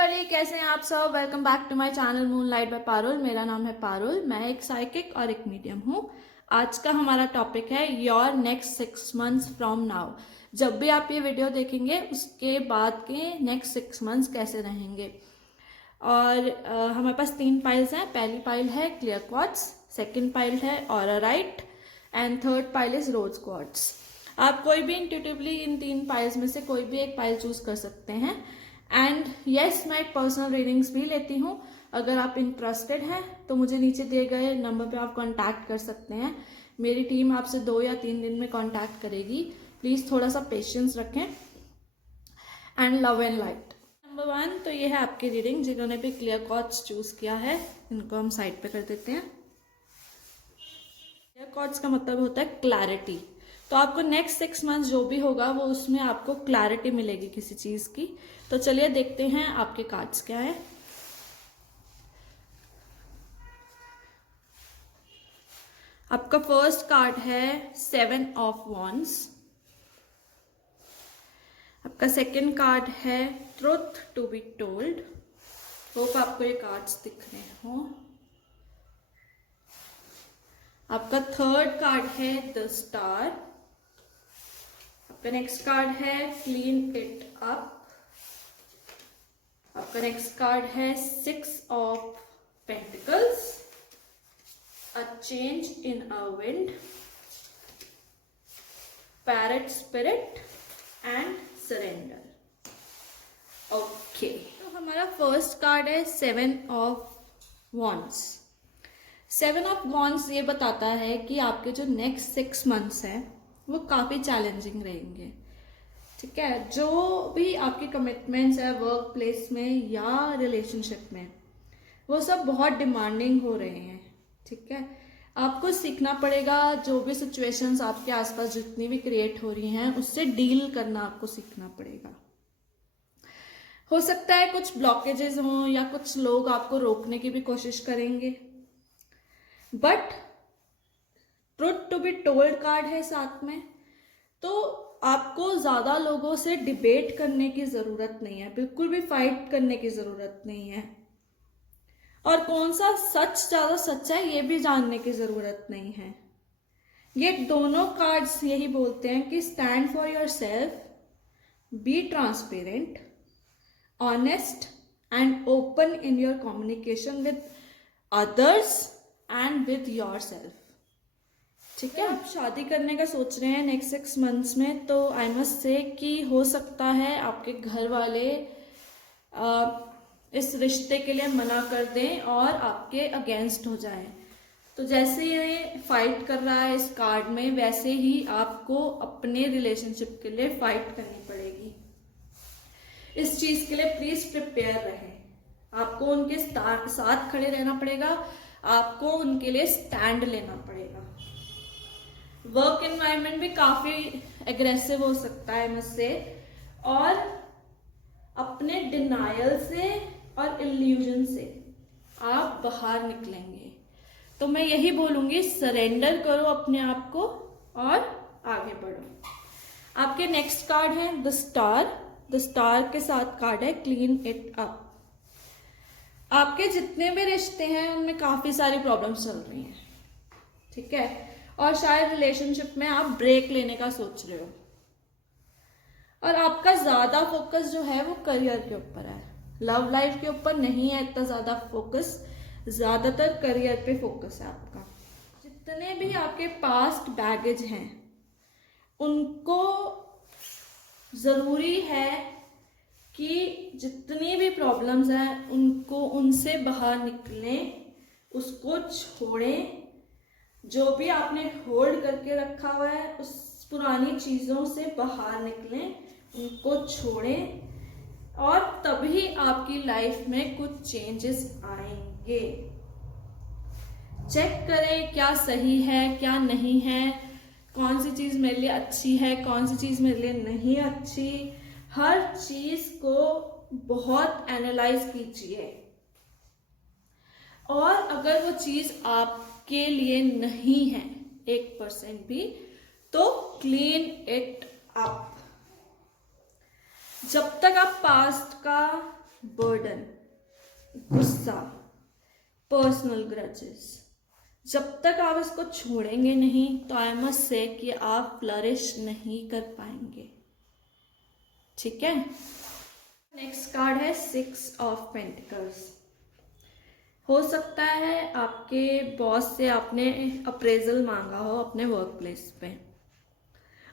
Everybody, कैसे हैं आप सब। Welcome back to my channel moonlight by Parul. मेरा नाम है पारुल, मैं एक साइकिक और एक मीडियम हूँ। आज का हमारा टॉपिक है your next 6 months from now. जब भी आप ये वीडियो देखेंगे उसके बाद के नेक्स्ट 6 मंथ्स कैसे रहेंगे। और हमारे पास 3 पाइल्स हैं। पहली पाइल है क्लियर क्वार्ट्ज, सेकेंड पाइल है ऑराराइट and third pile is rose quartz. आप कोई भी इंट्यूटिवली इन 3 पाइल्स में से कोई भी एक पाइल चूज कर सकते हैं। एंड यस, मैं पर्सनल रीडिंग्स भी लेती हूँ। अगर आप इंटरेस्टेड हैं तो मुझे नीचे दिए गए नंबर पे आप कांटेक्ट कर सकते हैं। मेरी टीम आपसे 2 या 3 दिन में कांटेक्ट करेगी। प्लीज़ थोड़ा सा पेशेंस रखें। And love and light number 1, तो ये है आपकी रीडिंग। जिन्होंने भी क्लियर क्वार्ट्ज चूज किया है इनको हम साइड पे कर देते हैं। क्लियर क्वार्ट्ज का मतलब होता है क्लैरिटी। तो आपको नेक्स्ट 6 मंथ्स जो भी होगा वो उसमें आपको क्लैरिटी मिलेगी किसी चीज की। तो चलिए देखते हैं आपके कार्ड्स क्या है। आपका फर्स्ट कार्ड है 7 ऑफ वॉन्ड्स। आपका सेकंड कार्ड है truth to be told. Hope आपको ये कार्ड्स दिख रहे हो। आपका थर्ड कार्ड है द स्टार। आपका नेक्स्ट कार्ड है क्लीन इट अप। आपका नेक्स्ट कार्ड है 6 of pentacles, a change in a wind, parrot spirit and surrender. Okay, तो हमारा फर्स्ट कार्ड है 7 ऑफ वॉन्ड्स। 7 ऑफ वॉन्ड्स ये बताता है कि आपके जो नेक्स्ट 6 मंथ्स हैं वो काफ़ी चैलेंजिंग रहेंगे। ठीक है, जो भी आपकी कमिटमेंट्स है वर्क प्लेस में या रिलेशनशिप में, वो सब बहुत डिमांडिंग हो रहे हैं। ठीक है, आपको सीखना पड़ेगा जो भी सिचुएशंस आपके आसपास जितनी भी क्रिएट हो रही हैं उससे डील करना आपको सीखना पड़ेगा। हो सकता है कुछ ब्लॉकेजेस हों या कुछ लोग आपको रोकने की भी कोशिश करेंगे, but truth to be told card है साथ में। तो आपको ज़्यादा लोगों से डिबेट करने की ज़रूरत नहीं है, बिल्कुल भी फाइट करने की ज़रूरत नहीं है। और कौन सा सच ज़्यादा सच्चा है ये भी जानने की ज़रूरत नहीं है। ये दोनों कार्ड्स यही बोलते हैं कि stand for your self, be transparent, honest and open in your communication with others and with your self. ठीक है, आप शादी करने का सोच रहे हैं नेक्स्ट 6 मंथ्स में, तो आई मस्ट से कि हो सकता है आपके घर वाले इस रिश्ते के लिए मना कर दें और आपके अगेंस्ट हो जाएं। तो जैसे ये फाइट कर रहा है इस कार्ड में, वैसे ही आपको अपने रिलेशनशिप के लिए फाइट करनी पड़ेगी। इस चीज के लिए प्लीज प्रिपेयर रहें। आपको उनके साथ खड़े रहना पड़ेगा, आपको उनके लिए स्टैंड लेना पड़ेगा। वर्क एनवायरनमेंट भी काफी एग्रेसिव हो सकता है मुझसे, और अपने डिनायल से और इल्यूजन से आप बाहर निकलेंगे। तो मैं यही बोलूंगी, सरेंडर करो अपने आप को और आगे बढ़ो। आपके नेक्स्ट कार्ड है द स्टार। द स्टार के साथ कार्ड है क्लीन इट अप। आपके जितने भी रिश्ते हैं उनमें काफी सारी प्रॉब्लम्स चल रही हैं। ठीक है, और शायद रिलेशनशिप में आप ब्रेक लेने का सोच रहे हो, और आपका ज्यादा फोकस जो है वो करियर के ऊपर है, लव लाइफ के ऊपर नहीं है इतना ज्यादा फोकस। ज्यादातर करियर पे फोकस है आपका। जितने भी आपके पास्ट बैगेज हैं उनको जरूरी है कि जितनी भी प्रॉब्लम्स हैं उनको उनसे बाहर निकलें, उसको छोड़ें। जो भी आपने होल्ड करके रखा हुआ है उस पुरानी चीजों से बाहर निकलें, उनको छोड़ें, और तभी आपकी लाइफ में कुछ चेंजेस आएंगे। चेक करें क्या सही है क्या नहीं है, कौन सी चीज मेरे लिए अच्छी है, कौन सी चीज मेरे लिए नहीं अच्छी। हर चीज को बहुत एनालाइज कीजिए, और अगर वो चीज आपके लिए नहीं है 1% भी, तो क्लीन इट अप। जब तक आप पास्ट का बर्डन, गुस्सा, पर्सनल ग्रजेस, जब तक आप इसको छोड़ेंगे नहीं तो आई मस्ट से कि आप फ्लरिश नहीं कर पाएंगे। ठीक है। नेक्स्ट कार्ड है 6 ऑफ पेंटिकल्स। हो सकता है आपके बॉस से आपने अप्रेजल मांगा हो अपने वर्क प्लेस पे,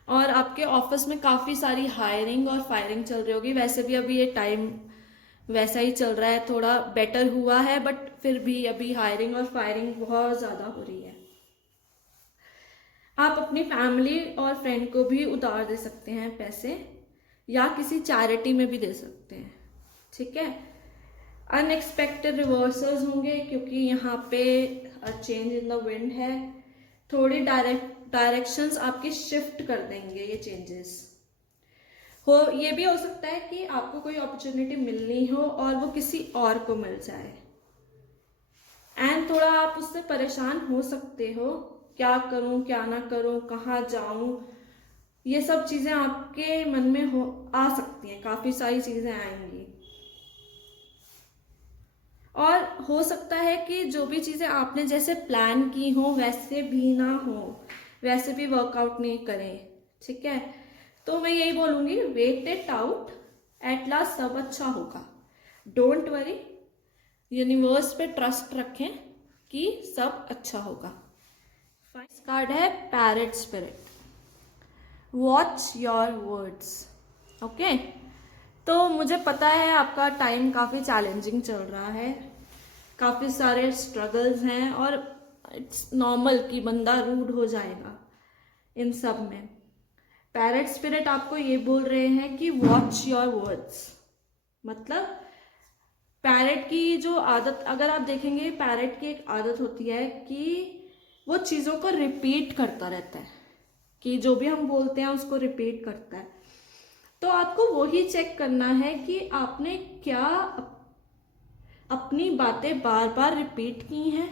और आपके ऑफिस में काफ़ी सारी हायरिंग और फायरिंग चल रही होगी। वैसे भी अभी ये टाइम वैसा ही चल रहा है, थोड़ा बेटर हुआ है, बट फिर भी अभी हायरिंग और फायरिंग बहुत ज़्यादा हो रही है। आप अपनी फैमिली और फ्रेंड को भी उधार दे सकते हैं पैसे, या किसी चैरिटी में भी दे सकते हैं। ठीक है। अनएक्सपेक्टेड रिवर्सल्स होंगे क्योंकि यहाँ पे चेंज इन द विंड है। थोड़ी डायरेक्शंस आपकी शिफ्ट कर देंगे ये चेंजेस। ये भी हो सकता है कि आपको कोई अपॉर्चुनिटी मिलनी हो और वो किसी और को मिल जाए, एंड थोड़ा आप उससे परेशान हो सकते हो, क्या करूं क्या ना करूं, कहाँ जाऊं, ये सब चीजें आपके मन में आ सकती हैं, काफी सारी चीजें आएंगी। और हो सकता है कि जो भी चीजें आपने जैसे प्लान की हो वैसे भी ना हो, वैसे भी वर्कआउट नहीं करें। ठीक है। तो मैं यही बोलूंगी, wait it out, at last सब अच्छा होगा। डोंट वरी, यूनिवर्स पे ट्रस्ट रखें कि सब अच्छा होगा। फर्स्ट कार्ड है parrot spirit. Watch your words. Okay. तो मुझे पता है आपका टाइम काफ़ी चैलेंजिंग चल रहा है, काफ़ी सारे स्ट्रगल्स हैं, और इट्स नॉर्मल कि बंदा रूड हो जाएगा इन सब में। पैरेट स्पिरिट आपको ये बोल रहे हैं कि वॉच योर वर्ड्स। मतलब पैरेट की जो आदत, अगर आप देखेंगे, पैरेट की एक आदत होती है कि वो चीज़ों को रिपीट करता रहता है, कि जो भी हम बोलते हैं उसको रिपीट करता है। तो आपको वही चेक करना है कि आपने क्या अपनी बातें बार बार रिपीट की हैं,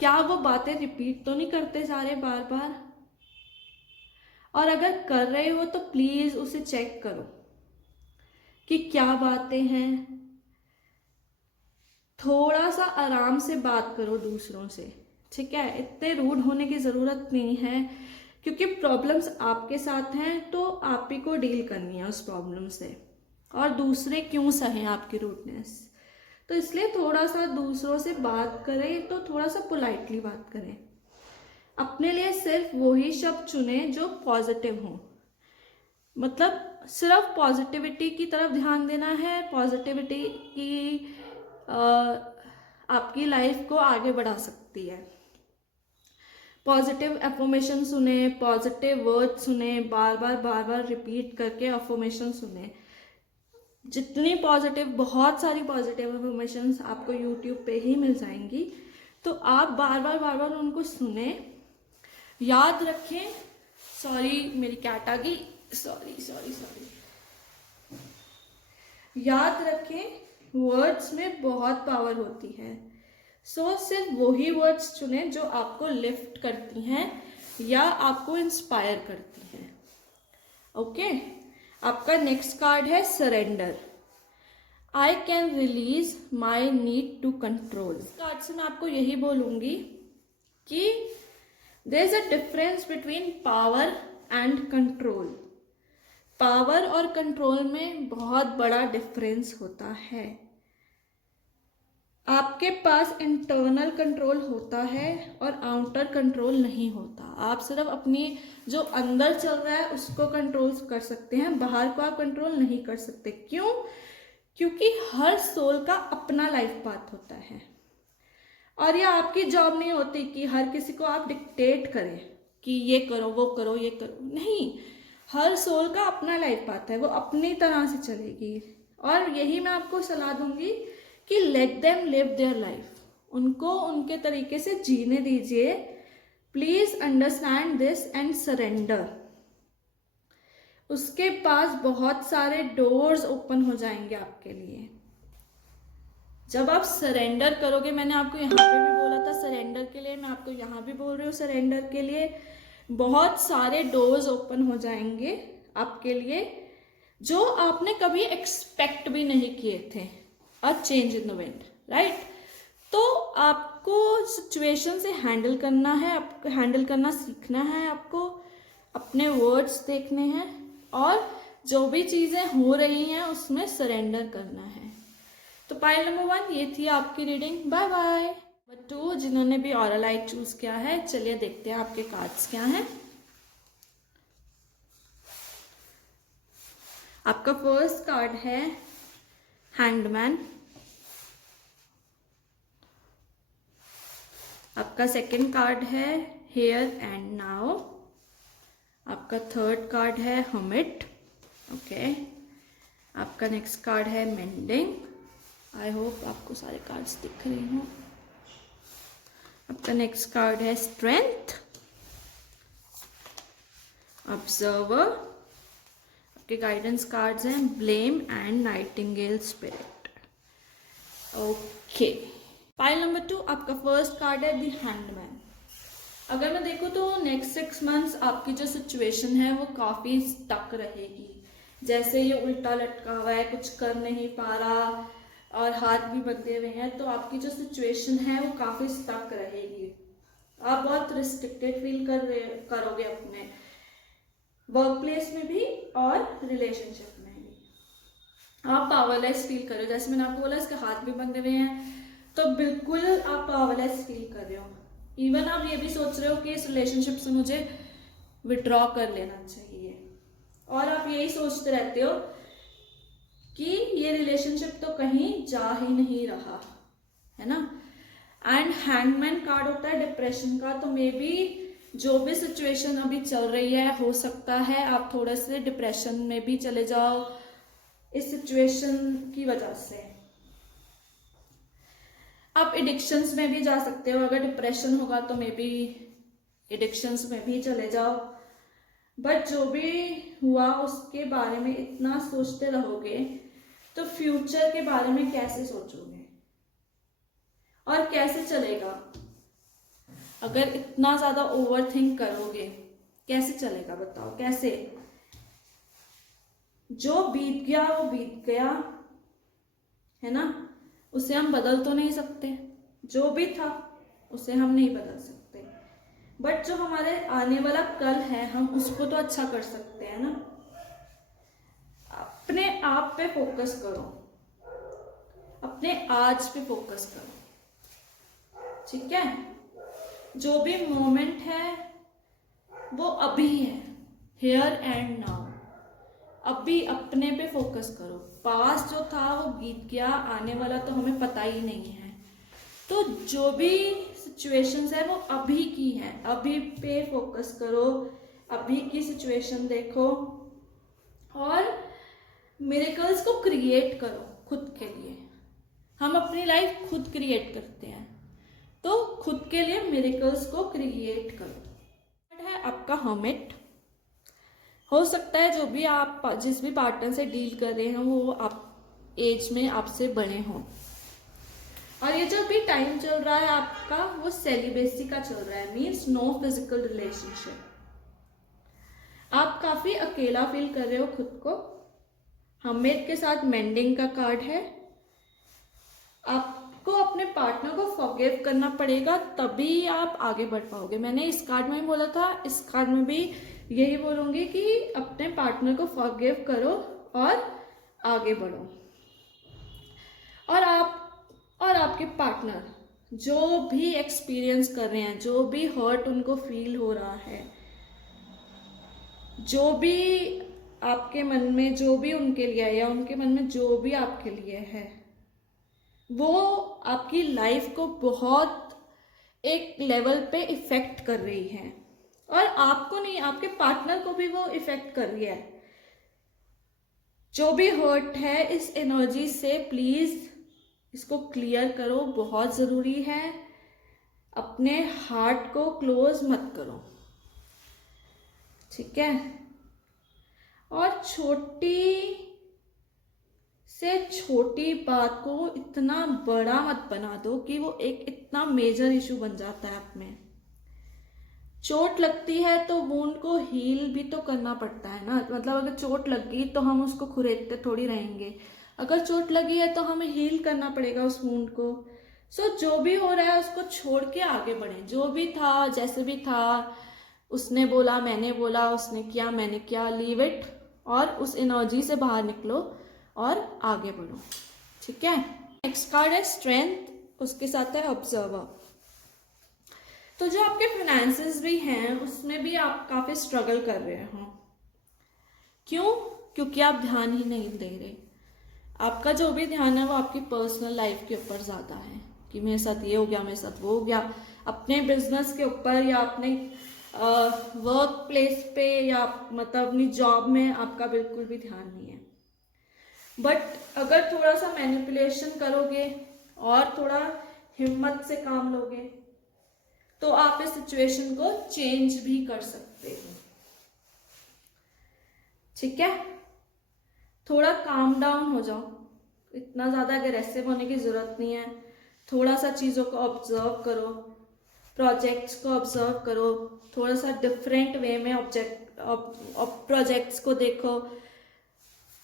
क्या वो बातें रिपीट तो नहीं करते जा रहे बार बार, और अगर कर रहे हो तो प्लीज उसे चेक करो कि क्या बातें हैं। थोड़ा सा आराम से बात करो दूसरों से। ठीक है। इतने रूड होने की जरूरत नहीं है, क्योंकि प्रॉब्लम्स आपके साथ हैं तो आप ही को डील करनी है उस प्रॉब्लम से, और दूसरे क्यों सहें आपकी रूडनेस। तो इसलिए थोड़ा सा दूसरों से बात करें तो थोड़ा सा पोलाइटली बात करें। अपने लिए सिर्फ वही शब्द चुने जो पॉजिटिव हो, मतलब सिर्फ पॉजिटिविटी की तरफ ध्यान देना है। पॉजिटिविटी की आपकी लाइफ को आगे बढ़ा सकती है। पॉजिटिव अफर्मेशन सुने, पॉजिटिव वर्ड सुने, बार बार रिपीट करके अफर्मेशन सुने। जितनी पॉजिटिव, बहुत सारी पॉजिटिव अफर्मेशंस आपको यूट्यूब पे ही मिल जाएंगी, तो आप बार बार उनको सुने, याद रखें। सॉरी मेरी कैट आ गई, सॉरी। याद रखें, वर्ड्स में बहुत पावर होती है। सिर्फ वही वर्ड्स चुने जो आपको लिफ्ट करती हैं या आपको इंस्पायर करती हैं। ओके। आपका नेक्स्ट कार्ड है surrender. I can release my need to control. इस कार्ड से मैं आपको यही बोलूंगी कि there is a difference between power and control. Power और कंट्रोल में बहुत बड़ा डिफरेंस होता है। आपके पास इंटरनल कंट्रोल होता है और आउटर कंट्रोल नहीं होता। आप सिर्फ अपनी जो अंदर चल रहा है उसको कंट्रोल कर सकते हैं, बाहर को आप कंट्रोल नहीं कर सकते। क्यों? क्योंकि हर सोल का अपना लाइफ पाथ होता है, और यह आपकी जॉब नहीं होती कि हर किसी को आप डिक्टेट करें कि ये करो वो करो ये करो। नहीं, हर सोल का अपना लाइफ पाथ है, वो अपनी तरह से चलेगी। और यही मैं आपको सलाह दूंगी कि let them live their life, उनको उनके तरीके से जीने दीजिए। Please understand this and surrender. उसके पास बहुत सारे डोर्स ओपन हो जाएंगे आपके लिए जब आप सरेंडर करोगे। मैंने आपको यहाँ पे भी बोला था सरेंडर के लिए, मैं आपको यहाँ भी बोल रही हूँ सरेंडर के लिए। बहुत सारे डोर्स ओपन हो जाएंगे आपके लिए जो आपने कभी एक्सपेक्ट भी नहीं किए थे, अ change in the wind, right. तो आपको सिचुएशन से हैंडल करना है, आपको हैंडल करना सीखना है, आपको अपने वर्ड्स देखने हैं और जो भी चीज़ें हो रही हैं उसमें सरेंडर करना है। तो पाइल नंबर 1 ये थी आपकी रीडिंग। Bye bye. नंबर 2 जिन्होंने भी ऑरलाइट चूज किया है, चलिए देखते हैं आपके कार्ड्स क्या हैं। आपका फर्स्ट कार्ड है हैंडमैन, आपका सेकंड कार्ड है हियर एंड नाउ, आपका थर्ड कार्ड है हर्मिट, ओके। आपका नेक्स्ट कार्ड है मेंडिंग। आई होप आपको सारे कार्ड्स दिख रहे हों। आपका नेक्स्ट कार्ड है स्ट्रेंथ, ऑब्जर्वर। आपके गाइडेंस कार्ड्स हैं blame and Nightingale spirit, okay. Pile number 2 आपका फर्स्ट कार्ड है द हैंडमैन। अगर मैं देखूँ तो नेक्स्ट 6 मंथ्स आपकी जो सिचुएशन है वो काफ़ी स्टक रहेगी। जैसे ये उल्टा लटका हुआ है, कुछ कर नहीं पा रहा और हाथ भी बंधे हुए हैं, तो आपकी जो सिचुएशन है वो काफ़ी स्टक रहेगी। आप बहुत रिस्ट्रिक्टेड फील करोगे अपने वर्क प्लेस में भी और रिलेशनशिप में भी। आप पावरलेस फील कर रहे हो, जैसे मैंने आपको बोला इसके हाथ भी बंधे हुए हैं, तो बिल्कुल आप पावरलेस फील कर रहे हो। इवन आप ये भी सोच रहे हो कि इस रिलेशनशिप से मुझे विड्रॉ कर लेना चाहिए, और आप यही सोचते रहते हो कि ये रिलेशनशिप तो कहीं जा ही नहीं रहा है ना। एंड हैंगमैन कार्ड होता है डिप्रेशन का, तो मे बी जो भी सिचुएशन अभी चल रही है, हो सकता है आप थोड़े से डिप्रेशन में भी चले जाओ इस सिचुएशन की वजह से। आप एडिक्शंस में भी जा सकते हो, अगर डिप्रेशन होगा तो मे बी एडिक्शंस में भी चले जाओ। बट जो भी हुआ उसके बारे में इतना सोचते रहोगे तो फ्यूचर के बारे में कैसे सोचोगे और कैसे चलेगा? अगर इतना ज्यादा ओवर थिंक करोगे कैसे चलेगा बताओ, कैसे? जो बीत गया वो बीत गया है ना, उसे हम बदल तो नहीं सकते, जो भी था उसे हम नहीं बदल सकते, बट जो हमारे आने वाला कल है हम उसको तो अच्छा कर सकते हैं ना। अपने आप पे फोकस करो, अपने आज पे फोकस करो, ठीक है। जो भी मोमेंट है वो अभी है, हियर एंड नाउ। अभी अपने पे फोकस करो। पास्ट जो था वो बीत गया, आने वाला तो हमें पता ही नहीं है। तो जो भी सिचुएशंस है वो अभी की है, अभी पे फोकस करो, अभी की सिचुएशन देखो और मिरेकल्स को क्रिएट करो खुद के लिए। हम अपनी लाइफ खुद क्रिएट करते हैं, तो खुद के लिए मिरेकल्स को क्रिएट करो। है आपका हर्मिट। हो सकता है जो भी आप जिस भी पार्टनर से डील कर रहे हैं वो आप एज में आपसे बड़े हों, और ये जो भी टाइम चल रहा है आपका वो सेलिबेसी का चल रहा है, मीन्स नो फिजिकल रिलेशनशिप। आप काफी अकेला फील कर रहे हो खुद को। हर्मिट के साथ मेंडिंग का कार्ड है। आपको अपने पार्टनर को फॉरगिव करना पड़ेगा, तभी आप आगे बढ़ पाओगे। मैंने इस कार्ड में भी बोला था, इस कार्ड में भी यही बोलूंगी कि अपने पार्टनर को फॉरगिव करो और आगे बढ़ो। और आपके पार्टनर जो भी एक्सपीरियंस कर रहे हैं, जो भी हर्ट उनको फील हो रहा है, जो भी आपके मन में जो भी उनके लिए है या उनके मन में जो भी आपके लिए है, वो आपकी लाइफ को बहुत एक लेवल पे इफेक्ट कर रही है। और आपको नहीं, आपके पार्टनर को भी वो इफेक्ट कर रही है। जो भी हर्ट है इस एनर्जी से प्लीज इसको क्लियर करो, बहुत जरूरी है। अपने हार्ट को क्लोज मत करो, ठीक है। और छोटी से छोटी बात को इतना बड़ा मत बना दो कि वो एक इतना मेजर इशू बन जाता है आप में। चोट लगती है तो वूंड को हील भी तो करना पड़ता है ना, मतलब अगर चोट लग गई तो हम उसको खुरेदते थोड़ी रहेंगे, अगर चोट लगी है तो हमें हील करना पड़ेगा उस वूंड को। सो जो भी हो रहा है उसको छोड़ के आगे बढ़ें, जो भी था जैसे भी था, उसने बोला मैंने बोला, उसने किया मैंने किया, लीव इट, और उस एनर्जी से बाहर निकलो और आगे बढ़ो, ठीक है। नेक्स्ट कार्ड है स्ट्रेंथ, उसके साथ है ऑब्जर्वर। तो जो आपके फाइनेंसेस भी हैं उसमें भी आप काफ़ी स्ट्रगल कर रहे हो। क्यों? क्योंकि आप ध्यान ही नहीं दे रहे। आपका जो भी ध्यान है वो आपकी पर्सनल लाइफ के ऊपर ज़्यादा है, कि मेरे साथ ये हो गया, मेरे साथ वो हो गया, अपने बिजनेस के ऊपर या अपने वर्क प्लेस पे या मतलब अपनी जॉब में आपका बिल्कुल भी ध्यान नहीं है। बट अगर थोड़ा सा मैनिपुलेशन करोगे और थोड़ा हिम्मत से काम लोगे तो आप इस सिचुएशन को चेंज भी कर सकते हो, ठीक है। थोड़ा काम डाउन हो जाओ, इतना ज़्यादा अग्रेसिव होने की ज़रूरत नहीं है। थोड़ा सा चीज़ों को ऑब्जर्व करो, प्रोजेक्ट्स को ऑब्जर्व करो, थोड़ा सा डिफरेंट वे में प्रोजेक्ट्स को देखो,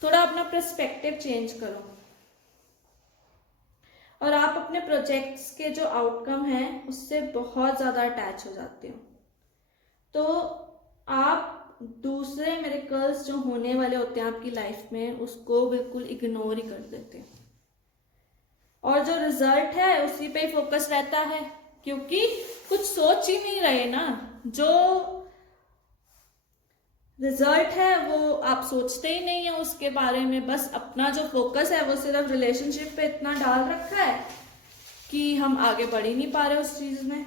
थोड़ा अपना पर्सपेक्टिव चेंज करो, और आप अपने प्रोजेक्ट्स के जो आउटकम है उससे बहुत ज़्यादा अटैच हो जाते हो, तो आप दूसरे मिरेकल्स जो होने वाले होते हैं आपकी लाइफ में उसको बिल्कुल इग्नोर ही कर देते हैं, और जो रिजल्ट है उसी पे ही फोकस रहता है, क्योंकि कुछ सोच ही नहीं रहे ना। जो रिजल्ट है वो आप सोचते ही नहीं है उसके बारे में, बस अपना जो फोकस है वो सिर्फ रिलेशनशिप पे इतना डाल रखा है कि हम आगे बढ़ ही नहीं पा रहे उस चीज में,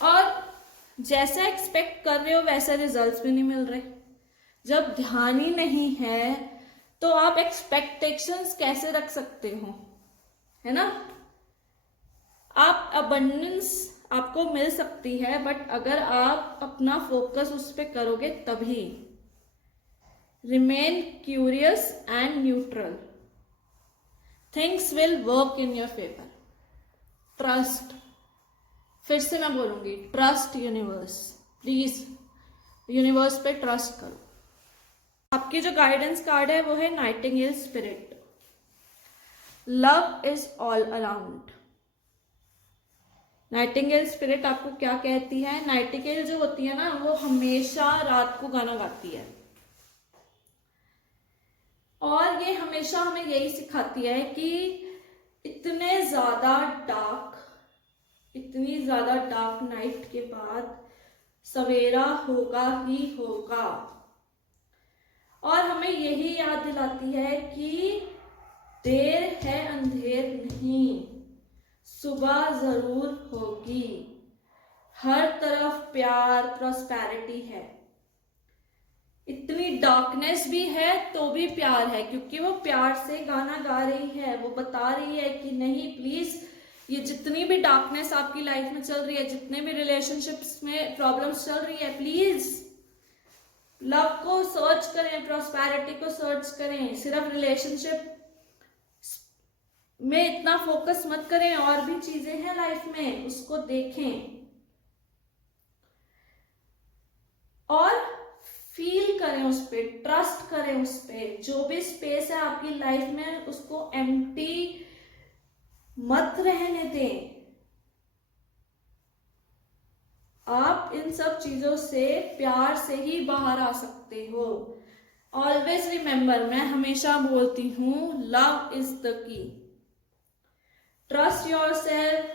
और जैसा एक्सपेक्ट कर रहे हो वैसे रिजल्ट्स भी नहीं मिल रहे। जब ध्यान ही नहीं है तो आप एक्सपेक्टेशंस कैसे रख सकते हो, है ना। आप अबंडेंस आपको मिल सकती है, बट अगर आप अपना फोकस उस पर करोगे तभी। Remain curious and neutral, things will work in your favour, trust, फिर से मैं बोलूंगी ट्रस्ट यूनिवर्स, प्लीज यूनिवर्स पे ट्रस्ट करो। आपकी जो गाइडेंस कार्ड है वो है Nightingale spirit. Love is all around. Nightingale spirit आपको क्या कहती है? नाइटिंगेल जो होती है ना वो हमेशा रात को गाना गाती है, और ये हमेशा हमें यही सिखाती है कि इतनी ज्यादा डार्क नाइट के बाद सवेरा होगा ही होगा, और हमें यही याद दिलाती है कि देर है अंधेर नहीं, सुबह जरूर होगी। हर तरफ प्यार प्रॉस्पेरिटी है, इतनी डार्कनेस भी है तो भी प्यार है, क्योंकि वो प्यार से गाना गा रही है, वो बता रही है कि नहीं प्लीज, ये जितनी भी डार्कनेस आपकी लाइफ में चल रही है, जितने भी रिलेशनशिप्स में प्रॉब्लम्स चल रही है, प्लीज लव को सर्च करें, प्रॉस्पेरिटी को सर्च करें, सिर्फ रिलेशनशिप में इतना फोकस मत करें, और भी चीजें हैं लाइफ में उसको देखें और फील करें उस पर, ट्रस्ट करें उस पर। जो भी स्पेस है आपकी लाइफ में उसको एम्प्टी मत रहने दें। आप इन सब चीजों से प्यार से ही बाहर आ सकते हो। ऑलवेज रिमेंबर, मैं हमेशा बोलती हूं, love is the key. Trust your self,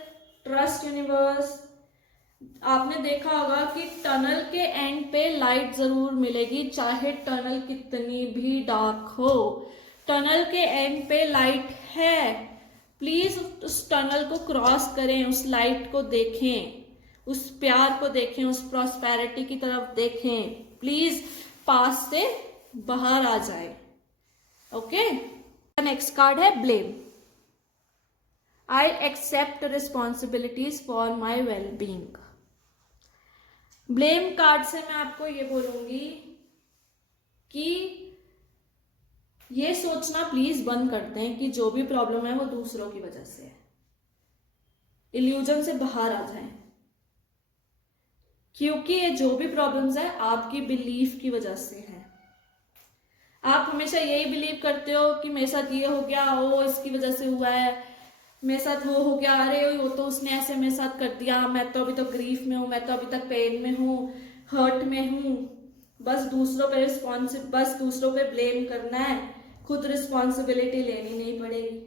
trust universe. आपने देखा होगा कि टनल के एंड पे लाइट जरूर मिलेगी, चाहे टनल कितनी भी डार्क हो, टनल के एंड पे लाइट है। प्लीज उस टनल को क्रॉस करें, उस लाइट को देखें, उस प्यार को देखें, उस प्रॉस्पेरिटी की तरफ देखें। प्लीज पास से बाहर आ जाए। ओके, नेक्स्ट कार्ड है blame. I accept responsibilities for my well-being. Blame card से मैं आपको ये बोलूंगी कि ये सोचना प्लीज बंद करते हैं कि जो भी प्रॉब्लम है वो दूसरों की वजह से है। इल्यूजन से बाहर आ जाएं। क्योंकि ये जो भी प्रॉब्लम्स है आपकी बिलीफ की वजह से है। आप हमेशा यही बिलीव करते हो कि मेरे साथ ये हो गया, वो इसकी वजह से हुआ है, मेरे साथ वो हो गया, अरे वो तो उसने ऐसे मेरे साथ कर दिया, मैं तो अभी तो ग्रीफ में हूँ, मैं तो अभी तक पेन में हूँ, हर्ट में हूँ। बस दूसरों पे ब्लेम करना है, खुद रिस्पॉन्सिबिलिटी लेनी नहीं पड़ेगी।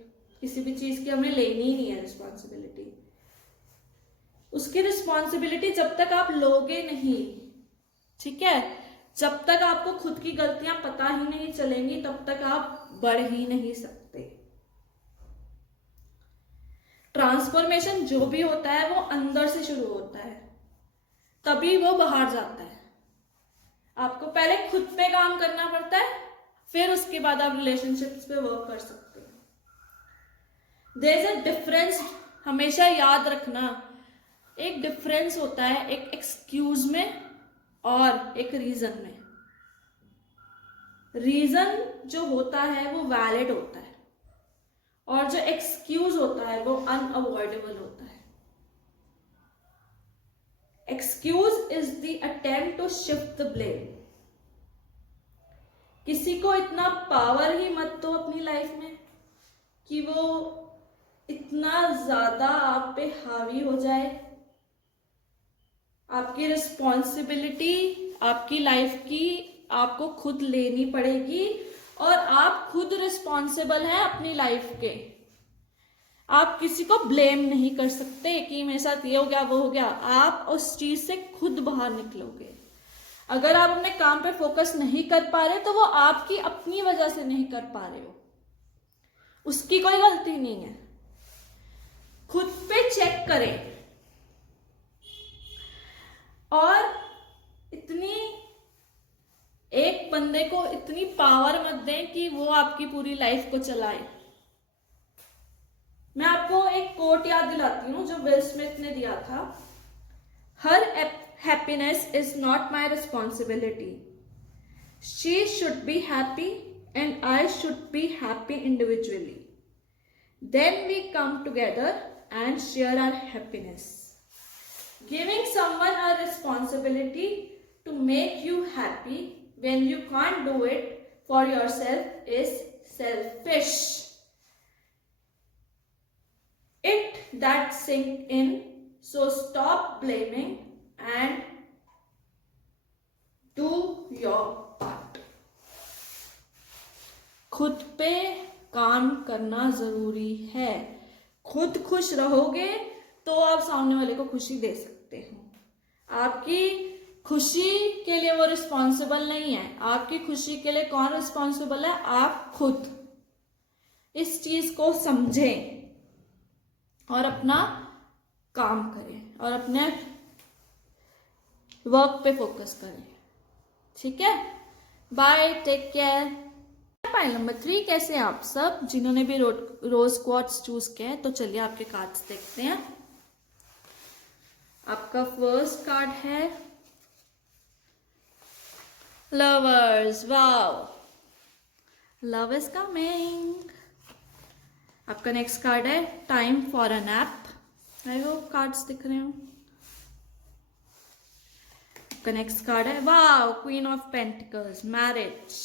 किसी भी चीज की हमें लेनी ही नहीं है रिस्पॉन्सिबिलिटी। उसकी रिस्पॉन्सिबिलिटी जब तक आप लोगे नहीं, ठीक है, जब तक आपको खुद की गलतियां पता ही नहीं चलेंगी तब तक आप बढ़ ही नहीं सकते। ट्रांसफॉर्मेशन जो भी होता है वो अंदर से शुरू होता है, तभी वो बाहर जाता है। आपको पहले खुद पे काम करना पड़ता है, फिर उसके बाद आप रिलेशनशिप्स पे वर्क कर सकते हो। देयर इज अ डिफरेंस, हमेशा याद रखना, एक डिफरेंस होता है एक एक्सक्यूज में और एक रीजन में। रीजन जो होता है वो वैलिड होता है और जो एक्सक्यूज होता है वो अनअवॉइडेबल होता है। Excuse is the attempt to shift the blame. किसी को इतना पावर ही मत दो अपनी लाइफ में कि वो इतना ज्यादा आप पे हावी हो जाए। आपकी रिस्पॉन्सिबिलिटी आपकी लाइफ की आपको खुद लेनी पड़ेगी और आप खुद रिस्पॉन्सिबल हैं अपनी लाइफ के। आप किसी को ब्लेम नहीं कर सकते कि मेरे साथ ये हो गया वो हो गया। आप उस चीज से खुद बाहर निकलोगे। अगर आप अपने काम पे फोकस नहीं कर पा रहे तो वो आपकी अपनी वजह से नहीं कर पा रहे हो, उसकी कोई गलती नहीं है। खुद पे चेक करें और इतनी एक बंदे को इतनी पावर मत दें कि वो आपकी पूरी लाइफ को चलाए। मैं आपको एक कोट याद दिलाती हूँ जो विल स्मिथ ने दिया था, her happiness is not my responsibility, she should be happy and I should be happy individually, then we come together and share our happiness. Giving someone a responsibility to make you happy when you can't do it for yourself is selfish. It that sink in, so stop blaming and do your part. खुद पे काम करना जरूरी है। खुद खुश रहोगे तो आप सामने वाले को खुशी दे सकते हो। आपकी खुशी के लिए वो रिस्पॉन्सिबल नहीं है। आपकी खुशी के लिए कौन रिस्पॉन्सिबल है? आप खुद। इस चीज को समझें और अपना काम करें और अपने वर्क पे फोकस करें। ठीक है, bye, take care. Pile number 3, कैसे आप सब? जिन्होंने भी रोज क्वार्ट्स चूज किया है तो चलिए आपके कार्ड्स देखते हैं। आपका फर्स्ट कार्ड है lovers. Wow, love is coming. आपका नेक्स्ट कार्ड है time for a nap. I hope cards दिख रहे हो। आपका नेक्स्ट कार्ड है wow, queen of pentacles, marriage,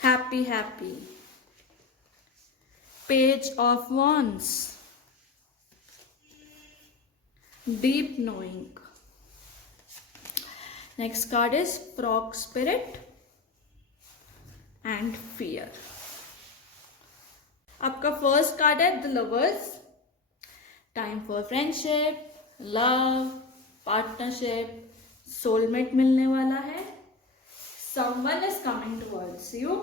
happy happy, page of wands, deep knowing. Next card is frog spirit and fear. आपका first card है the lovers, time for friendship, love, partnership, soulmate मिलने वाला है, someone is coming towards you.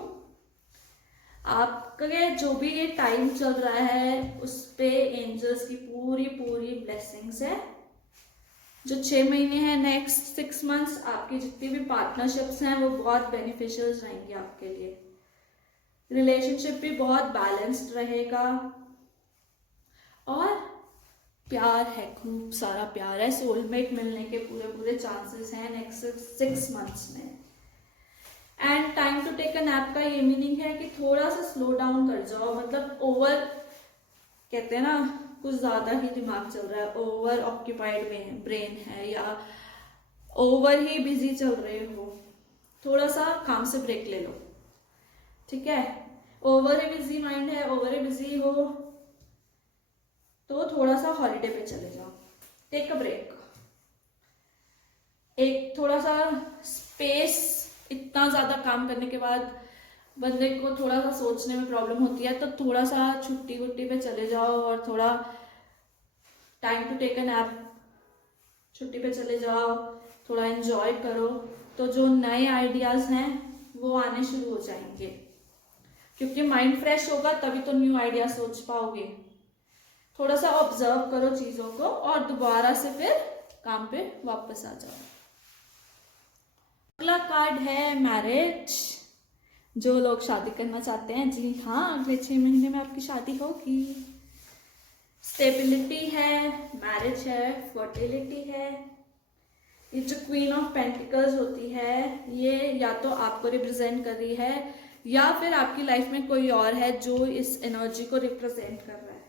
आपका जो भी ये time चल रहा है उस पे एंजल्स की पूरी पूरी ब्लेसिंग्स है। जो 6 महीने हैं, नेक्स्ट 6 मंथ्स, आपकी जितनी भी पार्टनरशिप्स हैं वो बहुत बेनिफिशियल रहेंगी आपके लिए। रिलेशनशिप भी बहुत बैलेंस्ड रहेगा और प्यार है, खूब सारा प्यार है। सोलमेट मिलने के पूरे पूरे चांसेस हैं नेक्स्ट 6 मंथ्स में। And time to take a nap का ये मीनिंग है कि थोड़ा सा स्लो डाउन कर जाओ। मतलब ओवर कहते हैं ना, कुछ ज़्यादा ही दिमाग चल रहा है, ओवर ऑक्यूपाइड ब्रेन है, या ओवर ही बिजी चल रहे हो, थोड़ा सा काम से ब्रेक ले लो, ठीक है। ओवर ही बिजी माइंड है, ओवर ही बिजी हो तो थोड़ा सा हॉलीडे पे चले जाओ, टेक अ ब्रेक, एक थोड़ा सा स्पेस। इतना ज़्यादा काम करने के बाद बंदे को थोड़ा सा सोचने में प्रॉब्लम होती है, तो थोड़ा सा छुट्टी वुट्टी पे चले जाओ और थोड़ा time to take a nap, छुट्टी पे चले जाओ, थोड़ा एंजॉय करो, तो जो नए आइडियाज़ हैं वो आने शुरू हो जाएंगे, क्योंकि माइंड फ्रेश होगा तभी तो न्यू आइडिया सोच पाओगे। थोड़ा सा ऑब्जर्व करो चीज़ों को और दोबारा से फिर काम पे वापस आ जाओ। अगला कार्ड है मैरिज। जो लोग शादी करना चाहते हैं, जी हाँ, अगले 6 महीने में आपकी शादी होगी। स्टेबिलिटी है, मैरिज है, फर्टिलिटी है। ये जो क्वीन ऑफ पेंटिकल्स होती है, ये या तो आपको रिप्रेजेंट कर रही है या फिर आपकी लाइफ में कोई और है जो इस एनर्जी को रिप्रेजेंट कर रहा है,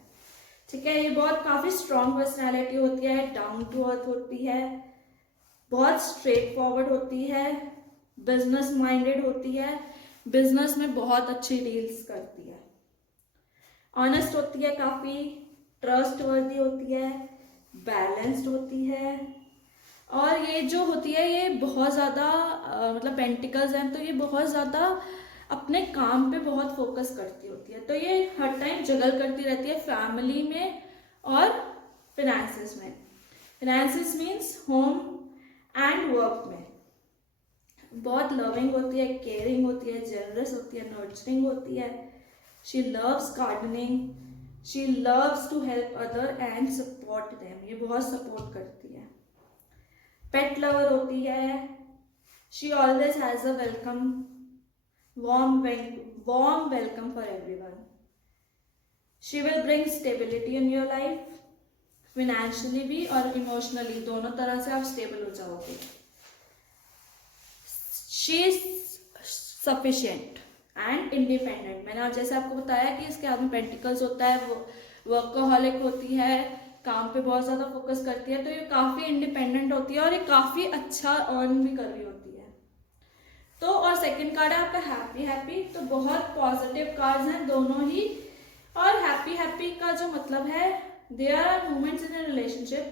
ठीक है। ये बहुत काफ़ी स्ट्रॉन्ग पर्सनैलिटी होती है, डाउन टू अर्थ होती है, बहुत स्ट्रेट फॉरवर्ड होती है, बिजनेस माइंडेड होती है, बिजनेस में बहुत अच्छी डील्स करती है, ऑनेस्ट होती है, काफ़ी ट्रस्ट वर्दी होती है, बैलेंस्ड होती है। और ये जो होती है ये बहुत ज़्यादा मतलब पेंटिकल्स हैं, तो ये बहुत ज़्यादा अपने काम पे बहुत फोकस करती होती है, तो ये हर टाइम जगल करती रहती है फैमिली में और फिनेंसेस में। Finances means home and work में। बहुत लविंग होती है, केयरिंग होती है, जेनरस होती है, नर्चरिंग होती है। She loves gardening, she loves to help other and support them, ये बहुत सपोर्ट करती है। पेट लवर होती है। She always has a warm welcome for everyone. She will bring stability in your life, financially भी और इमोशनली दोनों तरह से आप स्टेबल हो जाओगे। She is sufficient and independent। मैंने आज जैसे आपको बताया कि इसके हाथ में पेंटिकल्स होता है, वो वर्कaholic होती है, काम पे बहुत ज़्यादा फोकस करती है, तो ये काफ़ी इंडिपेंडेंट होती है और ये काफ़ी अच्छा अर्न भी कर रही होती है। तो और सेकंड कार्ड है आपका हैप्पी। तो बहुत पॉजिटिव कार्ड्स हैं दोनों ही। और हैप्पी का जो मतलब है, there are moments in a relationship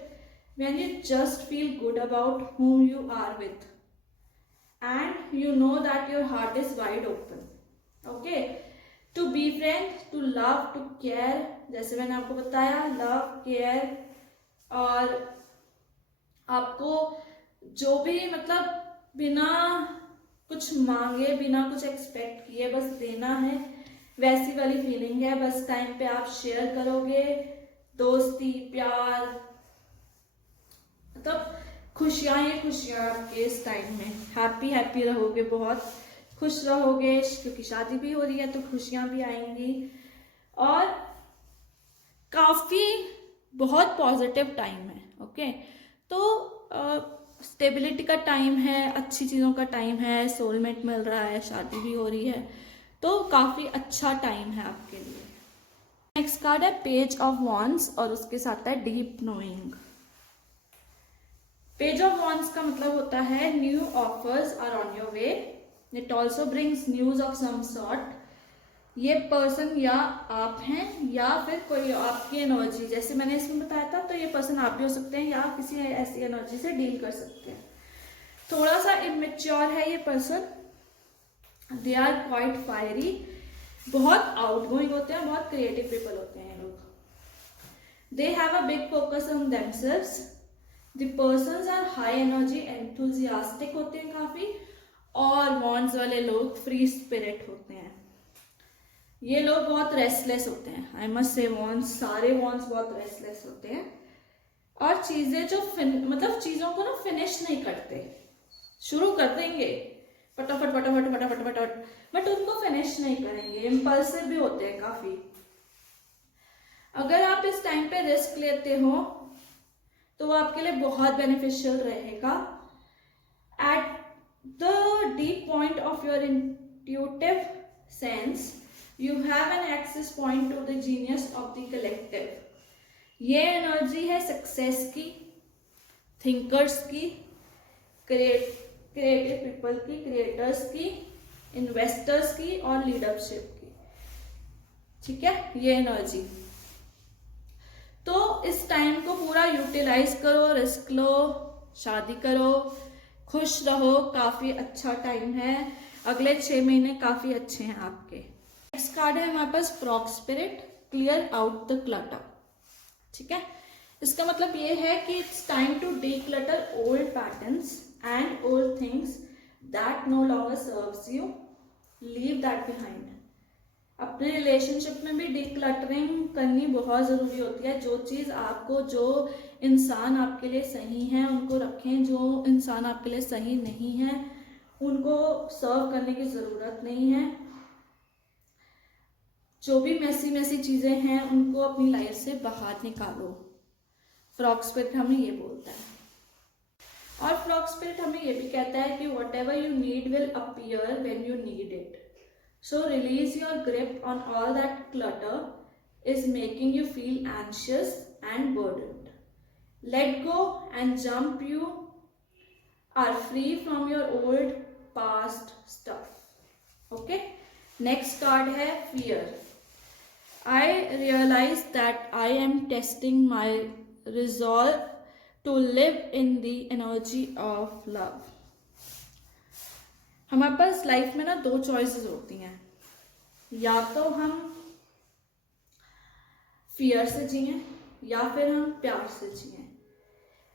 when you just feel good about whom you are with and you know that your heart is wide open, okay, to befriend, to love, to care, जैसे मैंने आपको बताया, love, care, और आपको जो भी मतलब बिना कुछ मांगे, बिना कुछ एक्सपेक्ट किए बस देना है, वैसी वाली फीलिंग है। बस टाइम पे आप शेयर करोगे, दोस्ती, प्यार, मतलब खुशियाँ ही खुशियाँ आपके इस टाइम में। हैप्पी रहोगे, बहुत खुश रहोगे, क्योंकि शादी भी हो रही है तो खुशियाँ भी आएंगी। और काफ़ी बहुत पॉजिटिव टाइम है, ओके। तो स्टेबिलिटी का टाइम है, अच्छी चीज़ों का टाइम है, सोलमेट मिल रहा है, शादी भी हो रही है, तो काफ़ी अच्छा टाइम है आपके लिए। नेक्स्ट कार्ड है पेज ऑफ वॉन्ड्स और उसके साथ है deep knowing. Page of wands का मतलब होता है new offers are on your way, it also brings news of some sort. ये पर्सन या आप हैं या फिर कोई आपकी एनर्जी, जैसे मैंने इसमें बताया था, तो ये पर्सन आप भी हो सकते हैं या किसी ऐसी एनर्जी से डील कर सकते हैं। थोड़ा सा इमेच्योर है ये person, they are quite fiery, बहुत आउटगोइंग होते हैं, बहुत क्रिएटिव पीपल होते हैं लोग। They have a big focus on themselves, the persons are high energy, enthusiastic होते हैं काफी, और वॉन्ड्स वाले लोग फ्री स्पिरिट होते हैं। ये लोग बहुत रेस्टलेस होते हैं, आई मस्ट से वॉन्ड्स, सारे वॉन्ड्स बहुत रेस्टलेस होते हैं, और चीजें जो मतलब चीजों को ना फिनिश नहीं करते, शुरू कर देंगे फटाफट फटाफट फटाफट फटाफट, बट उनको फिनिश नहीं करेंगे, इम्पल्सिव भी होते हैं काफी। अगर आप इस टाइम पे रिस्क लेते हो तो वो आपके लिए बहुत बेनिफिशियल रहेगा। At the deep point of your intuitive sense you have an access point to the genius of the collective। ये एनर्जी है सक्सेस की, थिंकर्स की, क्रिएटिव पीपल की, क्रिएटर्स की, इन्वेस्टर्स की और लीडरशिप की। ठीक है, ये एनर्जी। तो इस टाइम को पूरा यूटिलाइज करो, रिस्क लो, शादी करो, खुश रहो, काफी अच्छा टाइम है, अगले 6 महीने काफी अच्छे हैं आपके। नेक्स्ट कार्ड है हमारे पास prosperity, clear out the clutter. ठीक है, इसका मतलब ये है कि it's time to declutter old patterns and old things that no longer serves you, leave that behind. अपने रिलेशनशिप में भी डिक्लटरिंग करनी बहुत ज़रूरी होती है। जो चीज़ आपको, जो इंसान आपके लिए सही है उनको रखें, जो इंसान आपके लिए सही नहीं है उनको सर्व करने की ज़रूरत नहीं है। जो भी मैसी चीज़ें हैं उनको अपनी लाइफ से बाहर निकालो। फ्रॉग स्पिरिट हमें ये बोलता है। और फ्रॉग स्पिरिट हमें ये भी कहता है कि what ever you need will appear when you need it. So release your grip on all that clutter is making you feel anxious and burdened. Let go and jump. You are free from your old past stuff. Okay. Next card है fear. I realize that I am testing my resolve to live in the energy of love. हमारे पास life में ना 2 choices होती हैं, या तो हम fear से जिए या फिर हम प्यार से जिए।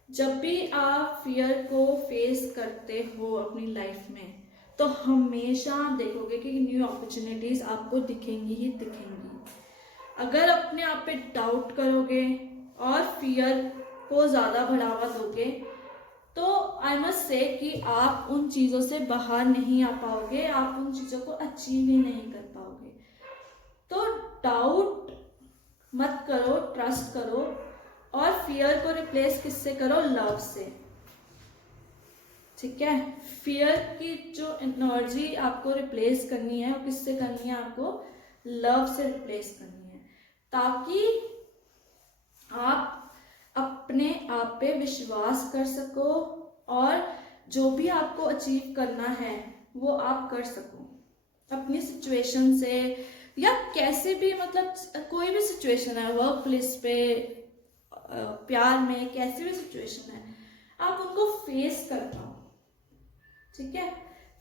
जब भी आप फियर को फेस करते हो अपनी लाइफ में तो हमेशा देखोगे कि न्यू अपॉर्चुनिटीज आपको दिखेंगी ही दिखेंगी। अगर अपने आप पे डाउट करोगे और फियर को ज़्यादा बढ़ावा दोगे तो आई मस्ट से कि आप उन चीज़ों से बाहर नहीं आ पाओगे, आप उन चीज़ों को अचीव ही नहीं कर पाओगे। तो डाउट मत करो, ट्रस्ट करो और फियर को रिप्लेस किससे करो? लव से। ठीक है, फियर की जो एनर्जी आपको रिप्लेस करनी है वो किससे करनी है? आपको लव से रिप्लेस करनी है, ताकि आप अपने आप पे विश्वास कर सको और जो भी आपको अचीव करना है वो आप कर सको। अपनी सिचुएशन से या कैसे भी, मतलब कोई भी सिचुएशन है, वर्क प्लेस पे, प्यार में, कैसी भी सिचुएशन है, आप उनको फेस कर पाओ। ठीक है,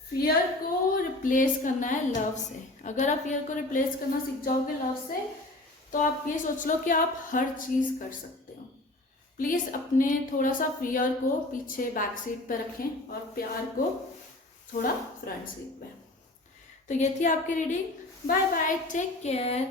फियर को रिप्लेस करना है लव से। अगर आप फियर को रिप्लेस करना सीख जाओगे लव से तो आप ये सोच लो कि आप हर चीज़ कर सकते हो। प्लीज़ अपने थोड़ा सा फियर को पीछे बैक सीट पर रखें और प्यार को थोड़ा फ्रंट सीट पे। तो ये थी आपकी reading. Bye bye, take care.